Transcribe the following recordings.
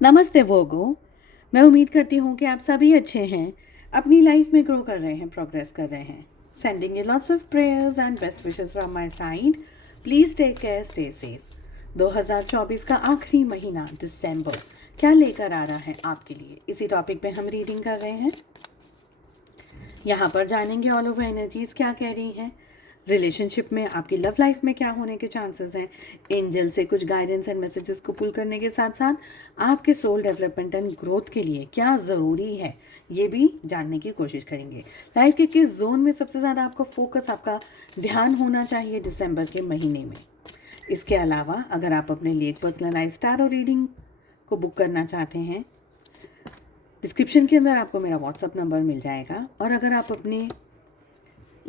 नमस्ते वोगो। मैं उम्मीद करती हूँ कि आप सभी अच्छे हैं, अपनी लाइफ में ग्रो कर रहे हैं, प्रोग्रेस कर रहे हैं। Sending you lots of prayers and best wishes from my side. Please take care, stay safe. 2024 का आखिरी महीना दिसंबर क्या लेकर आ रहा है आपके लिए, इसी टॉपिक पे हम रीडिंग कर रहे हैं। यहाँ पर जानेंगे ऑल ओवर एनर्जीज क्या कह रही हैं, रिलेशनशिप में, आपकी लव लाइफ में क्या होने के चांसेस हैं, एंजल से कुछ गाइडेंस एंड मैसेजेस को पुल करने के साथ साथ आपके सोल डेवलपमेंट एंड ग्रोथ के लिए क्या ज़रूरी है ये भी जानने की कोशिश करेंगे। लाइफ के किस जोन में सबसे ज़्यादा आपका फोकस, आपका ध्यान होना चाहिए दिसंबर के महीने में। इसके अलावा अगर आप अपने लिए एक पर्सनलाइज्ड टैरो रीडिंग को बुक करना चाहते हैं, डिस्क्रिप्शन के अंदर आपको मेरा व्हाट्सअप नंबर मिल जाएगा। और अगर आप अपने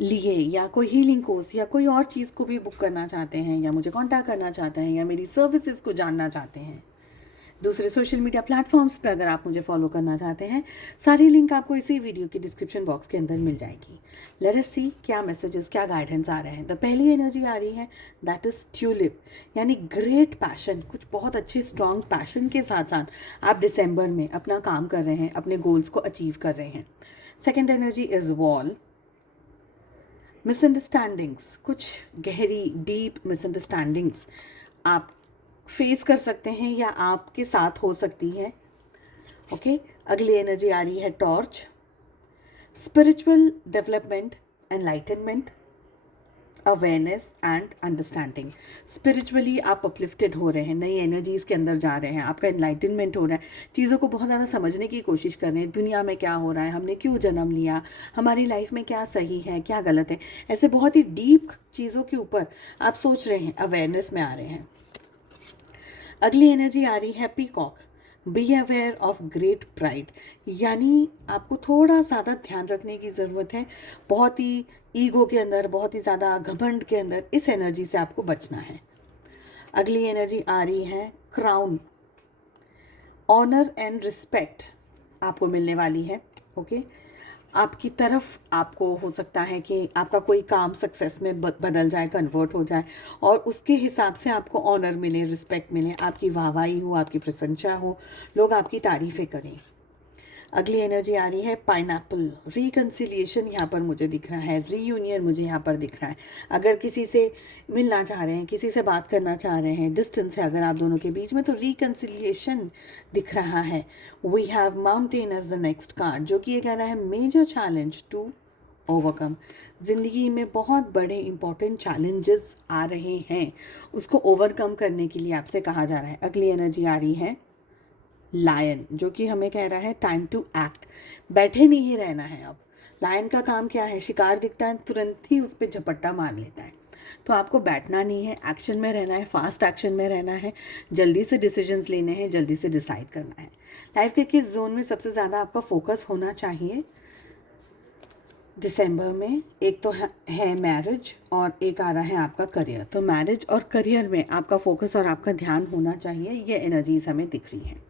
लिए या कोई हीलिंग कोर्स या कोई और चीज़ को भी बुक करना चाहते हैं, या मुझे कांटेक्ट करना चाहते हैं, या मेरी सर्विसेज को जानना चाहते हैं, दूसरे सोशल मीडिया प्लेटफॉर्म्स पर अगर आप मुझे फॉलो करना चाहते हैं, सारी लिंक आपको इसी वीडियो की डिस्क्रिप्शन बॉक्स के अंदर मिल जाएगी। लेट अस सी क्या मैसेजेस, क्या गाइडेंस आ रहे हैं। तो पहली एनर्जी आ रही है, दैट इज़ ट्यूलिप, यानी ग्रेट पैशन। कुछ बहुत अच्छे स्ट्रॉन्ग पैशन के साथ साथ आप दिसंबर में अपना काम कर रहे हैं, अपने गोल्स को अचीव कर रहे हैं। Second energy is wall, misunderstandings, कुछ गहरी डीप मिसअंडरस्टैंडिंग्स आप फेस कर सकते हैं या आपके साथ हो सकती हैं। ओके, अगली एनर्जी आ रही है torch, spiritual development, enlightenment, awareness and understanding. Spiritually आप अपलिफ्टेड हो रहे हैं, नई एनर्जीज़ के अंदर जा रहे हैं, आपका एनलाइटनमेंट हो रहा है, चीज़ों को बहुत ज़्यादा समझने की कोशिश कर रहे हैं, दुनिया में क्या हो रहा है, हमने क्यों जन्म लिया, हमारी लाइफ में क्या सही है क्या गलत है, ऐसे बहुत ही डीप चीज़ों के ऊपर आप सोच रहे हैं, अवेयरनेस में आ रहे हैं। अगली एनर्जी आ रही है peacock, be aware of great pride, यानी आपको थोड़ा ज़्यादा ध्यान रखने की ज़रूरत है, बहुत ही ईगो के अंदर, बहुत ही ज़्यादा घमंड के अंदर, इस एनर्जी से आपको बचना है। अगली एनर्जी आ रही है क्राउन, ऑनर एंड रिस्पेक्ट आपको मिलने वाली है। ओके, आपकी तरफ आपको हो सकता है कि आपका कोई काम सक्सेस में बदल जाए, कन्वर्ट हो जाए, और उसके हिसाब से आपको ऑनर मिले, रिस्पेक्ट मिले, आपकी वाहवाही हो, आपकी प्रशंसा हो, लोग आपकी तारीफ़ें करें। अगली एनर्जी आ रही है पाइनएप्पल, रिकन्सिलिएशन यहाँ पर मुझे दिख रहा है, रीयूनियन मुझे यहाँ पर दिख रहा है। अगर किसी से मिलना चाह रहे हैं, किसी से बात करना चाह रहे हैं, डिस्टेंस है अगर आप दोनों के बीच में, तो रिकन्सिलिएशन दिख रहा है। We have mountain as the next card, जो कि ये कह रहा है मेजर चैलेंज टू ओवरकम। ज़िंदगी में बहुत बड़े इंपॉर्टेंट चैलेंजेस आ रहे हैं, उसको ओवरकम करने के लिए आपसे कहा जा रहा है। अगली एनर्जी आ रही है लायन, जो कि हमें कह रहा है टाइम टू एक्ट, बैठे नहीं रहना है अब। लायन का काम क्या है, शिकार दिखता है तुरंत ही उस पर झपट्टा मार लेता है, तो आपको बैठना नहीं है, एक्शन में रहना है, फास्ट एक्शन में रहना है, जल्दी से डिसीजंस लेने हैं, जल्दी से डिसाइड करना है। लाइफ के किस जोन में सबसे ज़्यादा आपका फोकस होना चाहिए दिसंबर में, एक तो है मैरिज और एक आ रहा है आपका करियर। तो मैरिज और करियर में आपका फोकस और आपका ध्यान होना चाहिए, ये एनर्जीज हमें दिख रही हैं।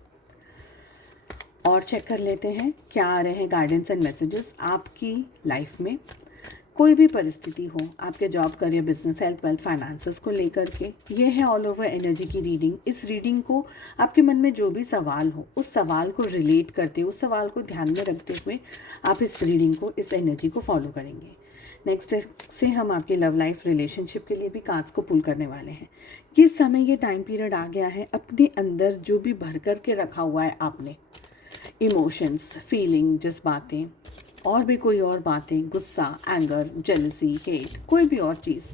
और चेक कर लेते हैं क्या आ रहे हैं गाइडेंस एंड मैसेजेस आपकी लाइफ में। कोई भी परिस्थिति हो, आपके job, career, business, health, wealth, finances को लेकर के, ये है ऑल ओवर एनर्जी की रीडिंग। इस रीडिंग को आपके मन में जो भी सवाल हो, उस सवाल को रिलेट करते, उस सवाल को ध्यान में रखते हुए आप इस रीडिंग को, इस एनर्जी को फॉलो करेंगे। नेक्स्ट से हम आपके लव लाइफ, रिलेशनशिप के लिए भी कार्ड्स को पुल करने वाले हैं। ये समय, ये टाइम पीरियड आ गया है, अपने अंदर जो भी भर कर के रखा हुआ है आपने, इमोशंस, फीलिंग, जज्बातें, और भी कोई और बातें, गुस्सा, एंगर, जेलसी, हेट, कोई भी और चीज़,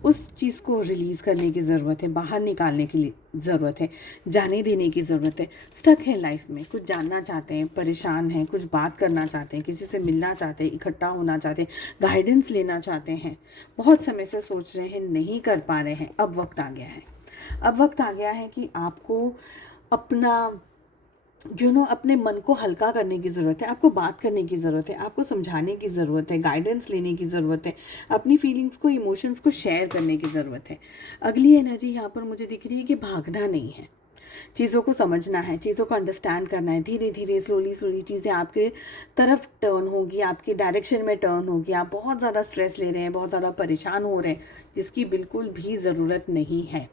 उस चीज़ को रिलीज़ करने की ज़रूरत है, बाहर निकालने की ज़रूरत है, जाने देने की ज़रूरत है। स्टक है लाइफ में, कुछ जानना चाहते हैं, परेशान हैं, कुछ बात करना चाहते हैं, किसी से मिलना चाहते हैं, इकट्ठा होना चाहते हैं, गाइडेंस लेना चाहते हैं, बहुत समय से सोच रहे हैं, नहीं कर पा रहे हैं। अब वक्त आ गया है, अब वक्त आ गया है कि आपको अपना अपने मन को हल्का करने की ज़रूरत है, आपको बात करने की ज़रूरत है, आपको समझाने की ज़रूरत है, गाइडेंस लेने की ज़रूरत है, अपनी फीलिंग्स को, इमोशंस को शेयर करने की ज़रूरत है। अगली एनर्जी यहाँ पर मुझे दिख रही है कि भागना नहीं है, चीज़ों को समझना है, चीज़ों को अंडरस्टैंड करना है, धीरे धीरे, स्लोली स्लोली चीज़ें आपके तरफ टर्न होगी, आपके डायरेक्शन में टर्न होगी। आप बहुत ज़्यादा स्ट्रेस ले रहे हैं, बहुत ज़्यादा परेशान हो रहे हैं, जिसकी बिल्कुल भी ज़रूरत नहीं है।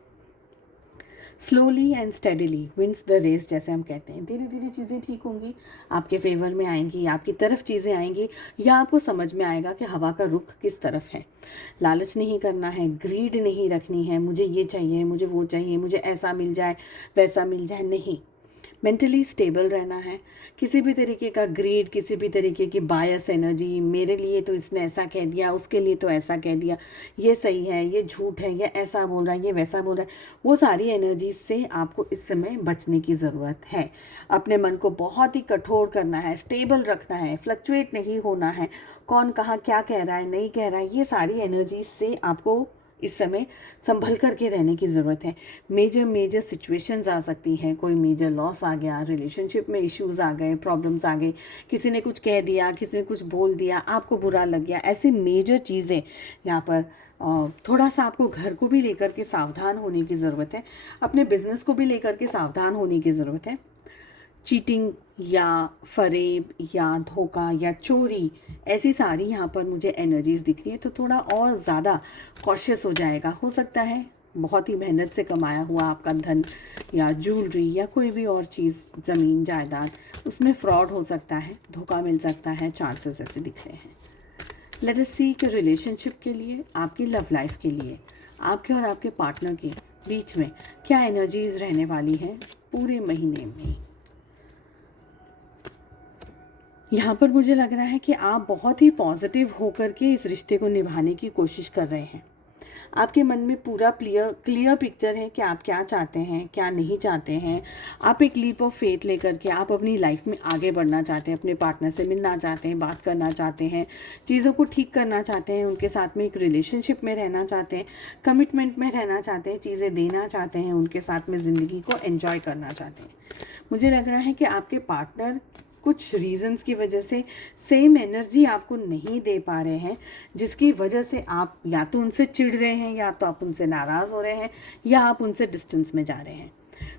Slowly and steadily wins the race, जैसे हम कहते हैं। धीरे धीरे चीज़ें ठीक होंगी, आपके फेवर में आएंगी, आपकी तरफ चीज़ें आएंगी, या आपको समझ में आएगा कि हवा का रुख किस तरफ है। लालच नहीं करना है, ग्रीड नहीं रखनी है, मुझे ये चाहिए, मुझे वो चाहिए, मुझे ऐसा मिल जाए, वैसा मिल जाए, नहीं। मेंटली स्टेबल रहना है। किसी भी तरीके का ग्रीड, किसी भी तरीके की बायस एनर्जी, मेरे लिए तो इसने ऐसा कह दिया, उसके लिए तो ऐसा कह दिया, ये सही है, ये झूठ है, ये ऐसा बोल रहा है, ये वैसा बोल रहा है, वो सारी एनर्जी से आपको इस समय बचने की ज़रूरत है। अपने मन को बहुत ही कठोर करना है, स्टेबल रखना है, फ्लक्चुएट नहीं होना है। कौन कहाँ क्या कह रहा है, नहीं कह रहा है, ये सारी एनर्जी से आपको इस समय संभल करके रहने की ज़रूरत है। मेजर सिचुएशंस आ सकती हैं, कोई मेजर लॉस आ गया, रिलेशनशिप में इश्यूज़ आ गए, प्रॉब्लम्स आ गए, किसी ने कुछ कह दिया, किसी ने कुछ बोल दिया, आपको बुरा लग गया, ऐसी मेजर चीज़ें यहाँ पर थोड़ा सा आपको घर को भी लेकर के सावधान होने की ज़रूरत है, अपने बिजनेस को भी लेकर के सावधान होने की ज़रूरत है। चीटिंग या फरेब या धोखा या चोरी, ऐसी सारी यहाँ पर मुझे एनर्जीज़ दिख रही है, तो थोड़ा और ज़्यादा कॉशियस हो जाएगा। हो सकता है बहुत ही मेहनत से कमाया हुआ आपका धन या ज्वेलरी या कोई भी और चीज़, ज़मीन जायदाद, उसमें फ्रॉड हो सकता है, धोखा मिल सकता है, चांसेस ऐसे दिख रहे हैं। लेट अस सी कि रिलेशनशिप के लिए, आपकी लव लाइफ के लिए, आपके और आपके पार्टनर के बीच में क्या एनर्जीज़ रहने वाली हैं पूरे महीने में। यहाँ पर मुझे लग रहा है कि आप बहुत ही पॉजिटिव होकर के इस रिश्ते को निभाने की कोशिश कर रहे हैं। आपके मन में पूरा क्लियर पिक्चर है कि आप क्या चाहते हैं, क्या नहीं चाहते हैं। आप एक लीप ऑफ फेथ लेकर के आप अपनी लाइफ में आगे बढ़ना चाहते हैं, अपने पार्टनर से मिलना चाहते हैं, बात करना चाहते हैं, चीज़ों को ठीक करना चाहते हैं, उनके साथ में एक रिलेशनशिप में रहना चाहते हैं, कमिटमेंट में रहना चाहते हैं, चीज़ें देना चाहते हैं, उनके साथ में ज़िंदगी को एंजॉय करना चाहते हैं। मुझे लग रहा है कि आपके पार्टनर कुछ रीजंस की वजह से सेम एनर्जी आपको नहीं दे पा रहे हैं, जिसकी वजह से आप या तो उनसे चिढ़ रहे हैं, या तो आप उनसे नाराज़ हो रहे हैं, या आप उनसे डिस्टेंस में जा रहे हैं,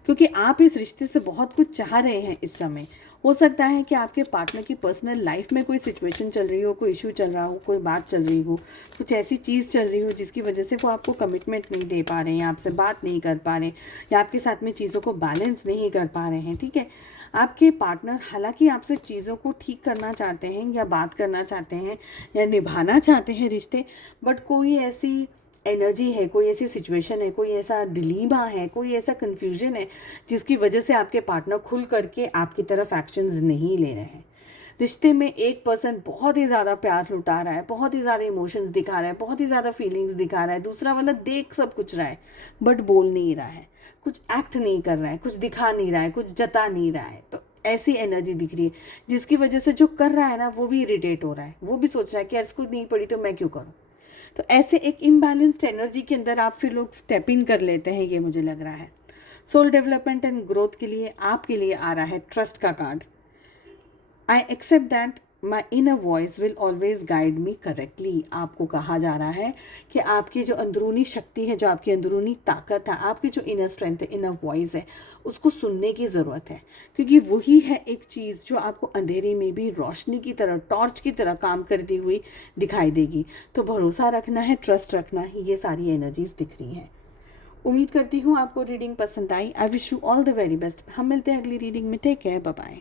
क्योंकि आप इस रिश्ते से बहुत कुछ चाह रहे हैं इस समय। हो सकता है कि आपके पार्टनर की पर्सनल लाइफ में कोई सिचुएशन चल रही हो, कोई इशू चल रहा हो, कोई बात चल रही हो, कुछ ऐसी चीज़ चल रही हो जिसकी वजह से वो आपको कमिटमेंट नहीं दे पा रहे हैं, आपसे बात नहीं कर पा रहे, या आपके साथ में चीज़ों को बैलेंस नहीं कर पा रहे हैं। ठीक है, आपके पार्टनर हालांकि आपसे चीज़ों को ठीक करना चाहते हैं, या बात करना चाहते हैं, या निभाना चाहते हैं रिश्ते, बट कोई ऐसी एनर्जी है, कोई ऐसी सिचुएशन है, कोई ऐसा डिलीमा है, कोई ऐसा कन्फ्यूजन है जिसकी वजह से आपके पार्टनर खुल करके आपकी तरफ एक्शंस नहीं ले रहे हैं। रिश्ते में एक पर्सन बहुत ही ज़्यादा प्यार लुटा रहा है, बहुत ही ज़्यादा इमोशंस दिखा रहा है, बहुत ही ज़्यादा फीलिंग्स दिखा रहा है, दूसरा वाला देख सब कुछ रहा है बट बोल नहीं रहा है, कुछ एक्ट नहीं कर रहा है, कुछ दिखा नहीं रहा है, कुछ जता नहीं रहा है। तो ऐसी एनर्जी दिख रही है जिसकी वजह से जो कर रहा है ना, वो भी इरिटेट हो रहा है, वो भी सोच रहा है कि यार इसको नहीं पड़ी तो मैं क्यों करूँ। तो ऐसे एक इम्बैलेंस्ड एनर्जी के अंदर आप फिर लोग स्टेप इन कर लेते हैं, ये मुझे लग रहा है। सोल डेवलपमेंट एंड ग्रोथ के लिए आपके लिए आ रहा है ट्रस्ट का card. I accept that my inner voice will always guide me correctly. आपको कहा जा रहा है कि आपकी जो अंदरूनी शक्ति है, जो आपकी अंदरूनी ताकत है, आपकी जो इनर स्ट्रेंथ है, इनर वॉइस है, उसको सुनने की ज़रूरत है, क्योंकि वही है एक चीज़ जो आपको अंधेरे में भी रोशनी की तरह, टॉर्च की तरह काम करती हुई दिखाई देगी। तो भरोसा रखना है, ट्रस्ट रखना है, ये सारी एनर्जीज दिख रही हैं। उम्मीद करती हूँ आपको रीडिंग पसंद आई। I wish you all the very best. हम मिलते हैं अगली रीडिंग में। Take care, bye bye.